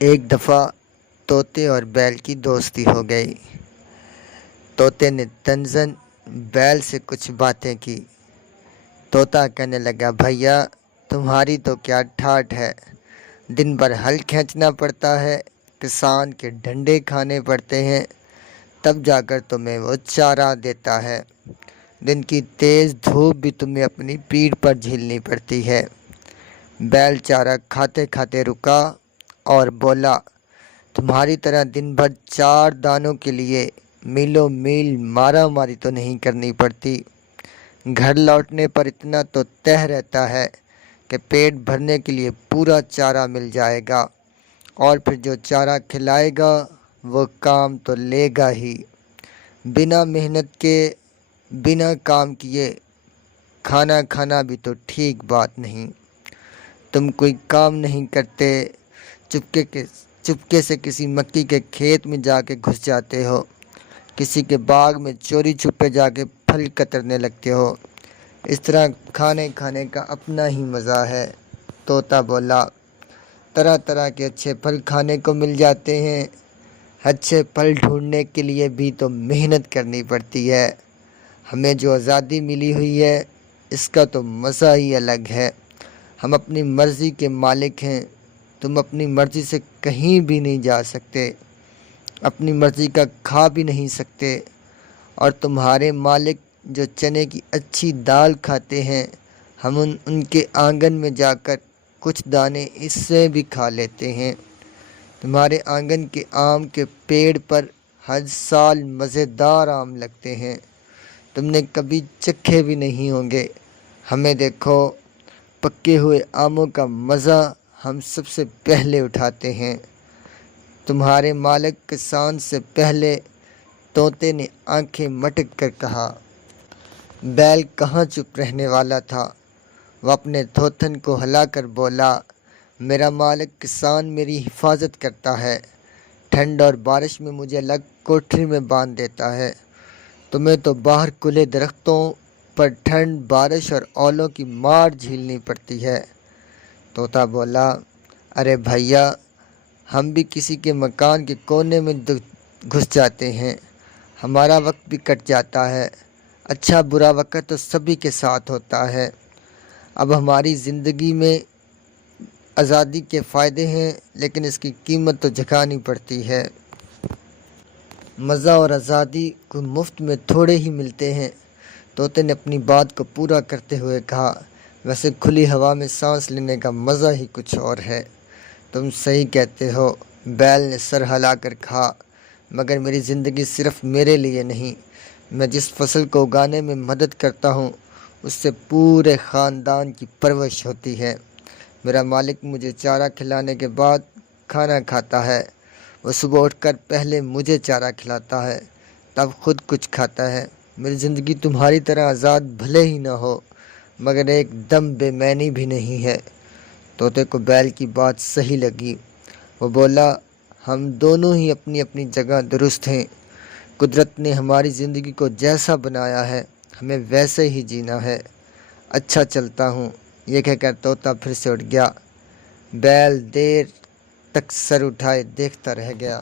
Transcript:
ایک دفعہ طوطے اور بیل کی دوستی ہو گئی۔ طوطے نے تنزن بیل سے کچھ باتیں کی۔ طوطا کہنے لگا، بھیا تمہاری تو کیا ٹھاٹھ ہے، دن بھر ہل کھینچنا پڑتا ہے، کسان کے ڈنڈے کھانے پڑتے ہیں، تب جا کر تمہیں وہ چارہ دیتا ہے، دن کی تیز دھوپ بھی تمہیں اپنی پیٹھ پر جھیلنی پڑتی ہے۔ بیل چارہ کھاتے کھاتے رکا اور بولا، تمہاری طرح دن بھر 4 دانوں کے لیے میلوں میل مارا ماری تو نہیں کرنی پڑتی، گھر لوٹنے پر اتنا تو طے رہتا ہے کہ پیٹ بھرنے کے لیے پورا چارہ مل جائے گا، اور پھر جو چارہ کھلائے گا وہ کام تو لے گا ہی۔ بنا محنت کے، بنا کام کیے کھانا کھانا بھی تو ٹھیک بات نہیں۔ تم کوئی کام نہیں کرتے، چپکے سے کسی مکی کے کھیت میں جا کے گھس جاتے ہو، کسی کے باغ میں چوری چھپے جا کے پھل کترنے لگتے ہو، اس طرح کھانے کا اپنا ہی مزہ ہے۔ طوطا بولا، طرح طرح کے اچھے پھل کھانے کو مل جاتے ہیں، اچھے پھل ڈھونڈنے کے لیے بھی تو محنت کرنی پڑتی ہے، ہمیں جو آزادی ملی ہوئی ہے اس کا تو مزہ ہی الگ ہے، ہم اپنی مرضی کے مالک ہیں، تم اپنی مرضی سے کہیں بھی نہیں جا سکتے، اپنی مرضی کا کھا بھی نہیں سکتے، اور تمہارے مالک جو چنے کی اچھی دال کھاتے ہیں، ہم ان کے آنگن میں جا کر کچھ دانے اس سے بھی کھا لیتے ہیں۔ تمہارے آنگن کے آم کے پیڑ پر ہر سال مزیدار آم لگتے ہیں، تم نے کبھی چکھے بھی نہیں ہوں گے، ہمیں دیکھو، پکے ہوئے آموں کا مزہ ہم سب سے پہلے اٹھاتے ہیں۔ تمہارے مالک کسان سے پہلے، طوطے نے آنکھیں مٹک کر کہا۔ بیل کہاں چپ رہنے والا تھا، وہ اپنے تھوتن کو ہلا کر بولا، میرا مالک کسان میری حفاظت کرتا ہے، ٹھنڈ اور بارش میں مجھے الگ کوٹھری میں باندھ دیتا ہے، تمہیں تو باہر کھلے درختوں پر ٹھنڈ، بارش اور اولوں کی مار جھیلنی پڑتی ہے۔ طوطا بولا، ارے بھیا، ہم بھی کسی کے مکان کے کونے میں گھس جاتے ہیں، ہمارا وقت بھی کٹ جاتا ہے، اچھا برا وقت تو سبھی کے ساتھ ہوتا ہے، اب ہماری زندگی میں آزادی کے فائدے ہیں لیکن اس کی قیمت تو چکانی پڑتی ہے۔ مزہ اور آزادی کو مفت میں تھوڑے ہی ملتے ہیں۔ طوطے نے اپنی بات کو پورا کرتے ہوئے کہا، ویسے کھلی ہوا میں سانس لینے کا مزہ ہی کچھ اور ہے۔ تم صحیح کہتے ہو، بیل نے سر ہلا کر کہا، مگر میری زندگی صرف میرے لیے نہیں، میں جس فصل کو اگانے میں مدد کرتا ہوں اس سے پورے خاندان کی پرورش ہوتی ہے۔ میرا مالک مجھے چارہ کھلانے کے بعد کھانا کھاتا ہے، وہ صبح اٹھ کر پہلے مجھے چارہ کھلاتا ہے، تب خود کچھ کھاتا ہے۔ میری زندگی تمہاری طرح آزاد بھلے ہی نہ ہو، مگر ایک دم بے معنی بھی نہیں ہے۔ طوطے کو بیل کی بات صحیح لگی، وہ بولا، ہم دونوں ہی اپنی اپنی جگہ درست ہیں، قدرت نے ہماری زندگی کو جیسا بنایا ہے ہمیں ویسے ہی جینا ہے، اچھا چلتا ہوں۔ یہ کہہ کر طوطا پھر سے اٹھ گیا۔ بیل دیر تک سر اٹھائے دیکھتا رہ گیا۔